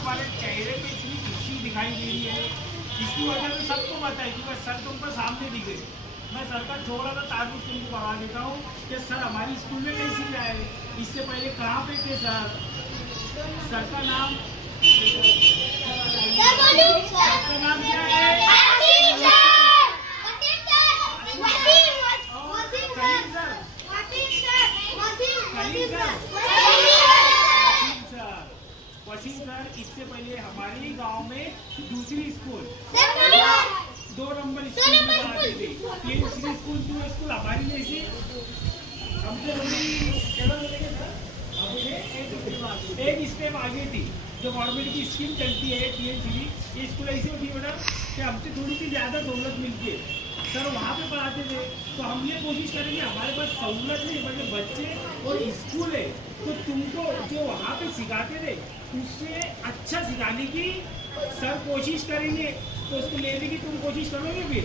तुम्हारे चेहरे पे इतनी खुशी दिखाई दे रही है, इसकी वजह तो सबको पता है क्योंकि सर तुम पर सामने दिखे। मैं सर का छोड़ा था तारुफ तुमको करवा देता हूँ कि सर हमारी स्कूल में कैसे आए, इससे पहले कहाँ पे थे सर। सर का नाम क्या है? वसीम सर इससे पहले हमारे ही गांव में दूसरी स्कूल 2 नंबर स्कूल में पढ़ाते थे। ये दूसरी स्कूल जो स्कूल हमारी जैसी हमसे एक स्टेप आगे थी। जो गवर्नमेंट की स्कीम चलती है TNCD, ये स्कूल ऐसी होती है बेटा कि हमसे थोड़ी सी ज़्यादा सहूलत मिलती है। सर वहाँ पे पढ़ाते थे तो हम ये कोशिश करेंगे हमारे पास सहूलत नहीं बल्कि बच्चे और स्कूल है तो तुमको जो वहाँ पे सिखाते थे उससे अच्छा सिखाने की सर कोशिश करेंगे। तो उसको लेने की तुम कोशिश करोगे फिर?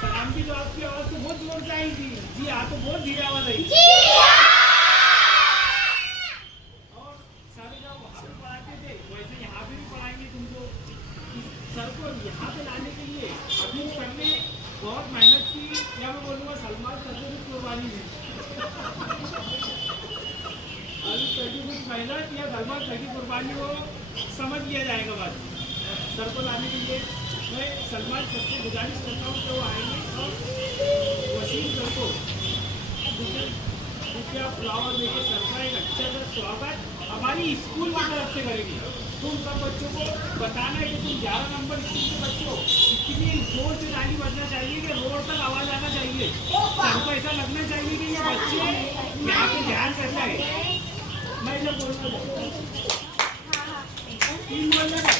सलाम की तो आपकी आवाज़ तो बहुत जोर से आई थी। जी हाँ, तो बहुत धीरे आवाज़ आई। और सर जब वहाँ पे पढ़ाते थे वैसे यहाँ पे भी पढ़ाएंगे तुमको। सर को यहाँ पे लाने के लिए अभी सर ने बहुत मेहनत की, या मैं बोलूँगा सलमान सर को भी कुर्बानी दी। अभी सर की कुछ मेहनत या सलमान सर की कुर्बानी को समझ लिया जाएगा बात। सर को लाने के लिए मैं सलमान सर से गुजारिश करता हूँ कि वो आएंगे और वसीम सर को रुपया फ्लावर देकर सर का एक अच्छा सा स्वागत हमारी स्कूल की तरफ से करेंगे। तुम सब बच्चों को बताना है कि तुम 11 नंबर स्कूल के बच्चों इतनी जोर से ताली बजना चाहिए कि रोड तक आवाज़ आना चाहिए। सर को ऐसा लगना चाहिए कि ये बच्चे यहाँ पे ध्यान करता है। मैं जब बोलूँगा 3 बोलना है,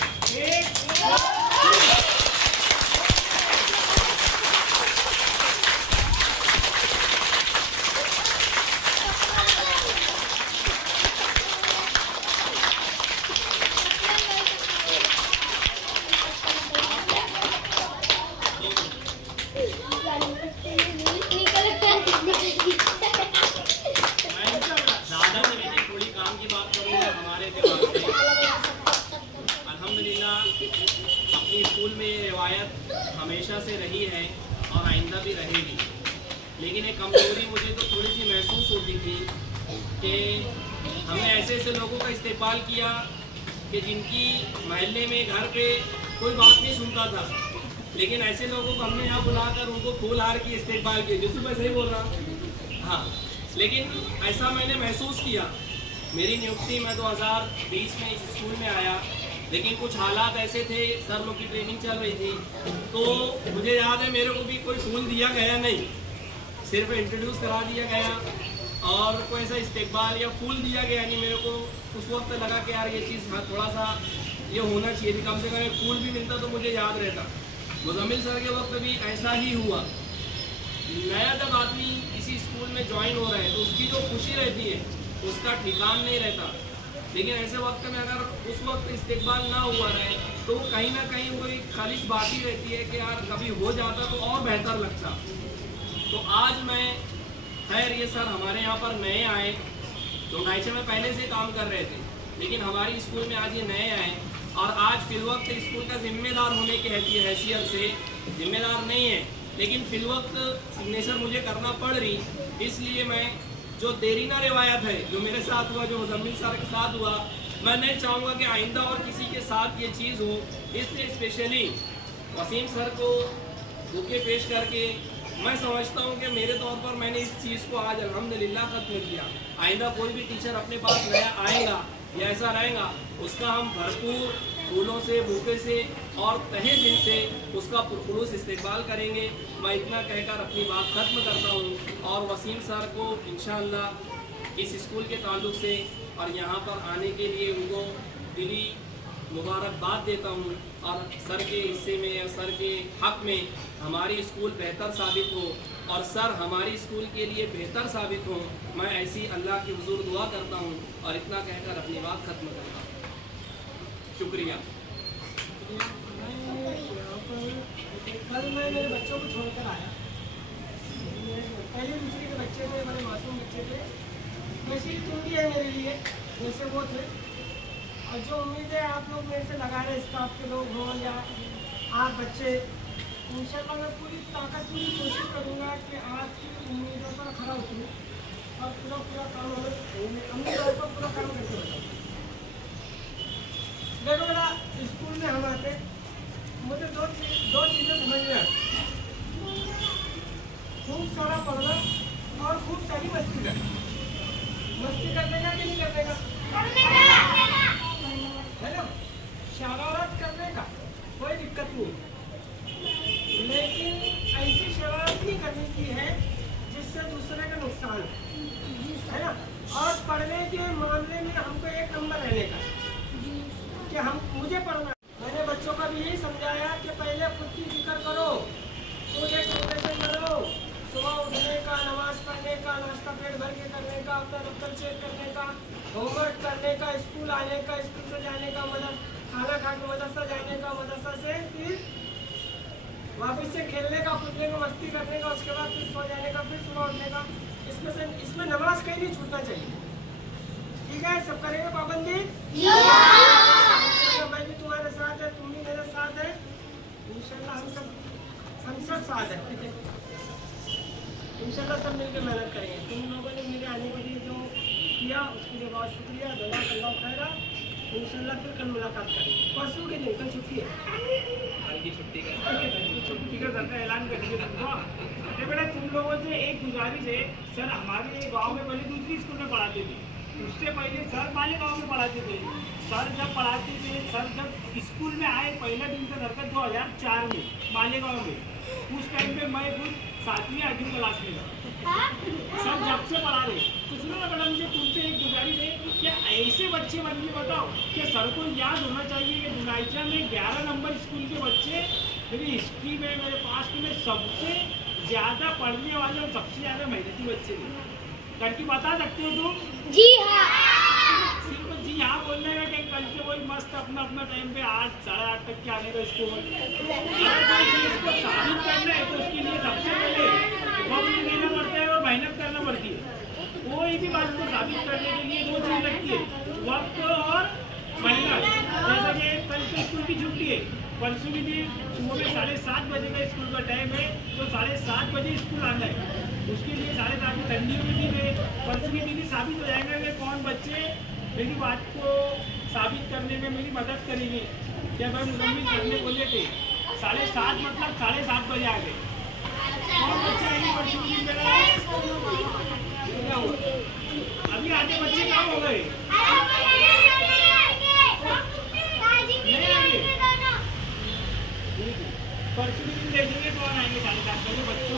1 हमेशा से रही है और आइंदा भी रहेगी। लेकिन एक कमजोरी मुझे तो थोड़ी सी महसूस होती थी कि हमने ऐसे ऐसे लोगों का इस्तेमाल किया कि जिनकी महल्ले में घर पे कोई बात नहीं सुनता था, लेकिन ऐसे लोगों को हमने यहाँ बुलाकर उनको फूल हार की इस्तेमाल किया। जिससे मैं सही बोल रहा हाँ, लेकिन ऐसा मैंने महसूस किया। मेरी नियुक्ति मैं 2020 में इस स्कूल में आया, लेकिन कुछ हालात ऐसे थे, सर लोग की ट्रेनिंग चल रही थी, तो मुझे याद है मेरे को भी कोई फूल दिया गया नहीं, सिर्फ इंट्रोड्यूस करा दिया गया और कोई ऐसा इस्तेकबाल या फूल दिया गया नहीं। मेरे को उस वक्त लगा कि यार ये चीज़ हाँ थोड़ा सा ये होना चाहिए थी, कम से कम एक फूल भी मिलता तो मुझे याद रहता। मुजम्मिल सर के वक्त भी ऐसा ही हुआ। नया जब आदमी किसी स्कूल में ज्वाइन हो रहा है तो उसकी जो खुशी रहती है उसका ठिकान नहीं रहता, लेकिन ऐसे वक्त में अगर उस वक्त इस्तेकबाल ना हुआ रहे तो कहीं ना कहीं वो एक खालिश बात ही रहती है कि यार कभी हो जाता तो और बेहतर लगता। तो आज मैं खैर ये सर हमारे यहाँ पर नए आए, तो 2.5 में पहले से काम कर रहे थे, लेकिन हमारी स्कूल में आज ये नए आए और आज फिलवक्त स्कूल का जिम्मेदार होने की हैसियत से जिम्मेदार नहीं है, लेकिन फिलवक्त सिग्नेचर मुझे करना पड़ रही। इसलिए मैं जो देरीना रिवायत है जो मेरे साथ हुआ, जो मुजम्मिल सर के साथ हुआ, मैं नहीं चाहूँगा कि आइंदा और किसी के साथ ये चीज़ हो। इसलिए स्पेशली वसीम सर को बुके पेश करके मैं समझता हूँ कि मेरे तौर पर मैंने इस चीज़ को आज अल्हम्दुलिल्लाह ख़त्म किया। आइंदा कोई भी टीचर अपने पास नया आएगा या ऐसा रहेगा, उसका हम भरपूर फूलों से, बुके से और तहे दिल से उसका पुरखुलूस इस्तेमाल करेंगे। मैं इतना कहकर अपनी बात ख़त्म करता हूँ और वसीम सर को इंशाअल्लाह इस स्कूल के ताल्लुक़ से और यहाँ पर आने के लिए उनको दिली मुबारकबाद देता हूँ और सर के हिस्से में या सर के हक़ में हमारी स्कूल बेहतर साबित हो और सर हमारी स्कूल के लिए बेहतर साबित हो। मैं ऐसी अल्लाह की हुजूर दुआ करता हूँ और इतना कहकर अपनी बात ख़त्म करता हूँ। शुक्रिया। कल मैं मेरे बच्चों को छोड़कर आया, पहले दूसरे के बच्चे थे, बड़े मासूम बच्चे थे, वैसे ही तुम भी है मेरे लिए, जैसे वो थे। और जो उम्मीदें आप लोग मेरे से लगा रहे स्टाफ के लोग हों या आप बच्चे, इंशाल्लाह मैं पूरी ताकत पूरी कोशिश करूँगा कि आपकी उम्मीदों पर खरा उतरूँ और पूरा काम अपने तौर पर पूरा काम करके बताऊँ। देखो बेटा, स्कूल में हम आते मुझे दो चीज़ें समझ में आती, खूब सारा पढ़ना और खूब सारी मस्ती करना। मस्ती करने का कि नहीं करने का, है ना, शरारत करने का कोई दिक्कत नहीं, लेकिन ऐसी शरारत नहीं करनी की है जिससे दूसरे का नुकसान है ना। और पढ़ने के मामले में हमको एक नंबर रहने का कि मुझे पढ़ना। मैंने बच्चों का भी यही समझाया कि पहले खुद की फिक्र करो, खुद एक प्रोफेशन करो, सुबह उठने का, नमाज पढ़ने का, नाश्ता पेट भर के करने का, अपना दफ्तर चेक करने का, होमवर्क करने का, स्कूल आने का, स्कूल से जाने का, खाना खा के मदरसा जाने का, मदरसा से फिर वापस से खेलने का, कूदने का, मस्ती करने का, उसके बाद फिर सो जाने का, फिर सुबह उठने का। इसमें नमाज कहीं नहीं छूटना चाहिए। ठीक है, सब करेंगे पाबंदी। मैं भी तुम्हारे साथ है, तुम भी मेरे साथ है, इंशाल्लाह हम सब साथ है। इंशाल्लाह सब मिलकर मेहनत करेंगे। तुम लोगों ने मेरे आने के लिए जो किया उसके लिए बहुत शुक्रिया, जज़ाकल्लाह खैरा। इंशाल्लाह फिर कल मुलाकात करेंगे। परसों के दिन कल छुट्टी है, कल की छुट्टी का छुट्टी का सर का ऐलान करेंगे तुमको। तो बेटा तुम लोगों से एक गुजारिश है, सर हमारे गांव में पहले दूसरी स्कूल में पढ़ाते थे, उससे पहले सर मालेगांव में पढ़ाते थे। सर जब पढ़ाते थे, सर जब स्कूल में आए पहला दिन का दरकत 2004 में मालेगांव में, उस टाइम पे मैं खुद 7वीं 8वीं क्लास में था। सर जब से पढ़ा रहे तो सुनो ना बेटा, मुझे तुमसे एक गुजारिश है कि ऐसे बच्चे बन के बताओ कि सर को याद होना चाहिए कि दुनाइचा में 11 नंबर स्कूल के बच्चे मेरी हिस्ट्री में, मेरे पास्ट में सबसे ज़्यादा पढ़ने वाले और सबसे ज़्यादा मेहनती बच्चे थे। करके बता सकते हो तुम? जी हाँ। सिर्फ जी हाँ बोलने का कि कल से वही मस्त अपना टाइम पे 8 साढ़े 8 तक के आने का स्कूल। अगर कोई चीज़ को साबित करना है तो उसके लिए सबसे पहले वक्त देना पड़ता है और मेहनत करना पड़ती है। कोई भी बात को साबित करने के लिए 2 चीज़ लगती है, वक्त और मेहनत। जैसा कि कल तो स्कूल की छुट्टी है, परसों की दिन सुबह में 7:30 बजे का स्कूल का टाइम है, तो 7:30 बजे स्कूल आना है। उसके लिए 7:30 ठंडियों में दिन है, परसों की दिन साबित हो जाएगा कि कौन बच्चे मेरी बात को साबित करने में मेरी मदद करेंगे। क्या भाई मुकम्मल करने बोले थे 7:30 मतलब 7:30 बजे आ गए, कौन बच्चे आएंगे परसों की दिन मेरा? अभी आधे बच्चे कहाँ हो गए? परसों की दिन देखेंगे कौन आएंगे 7:30 बजे। बच्चों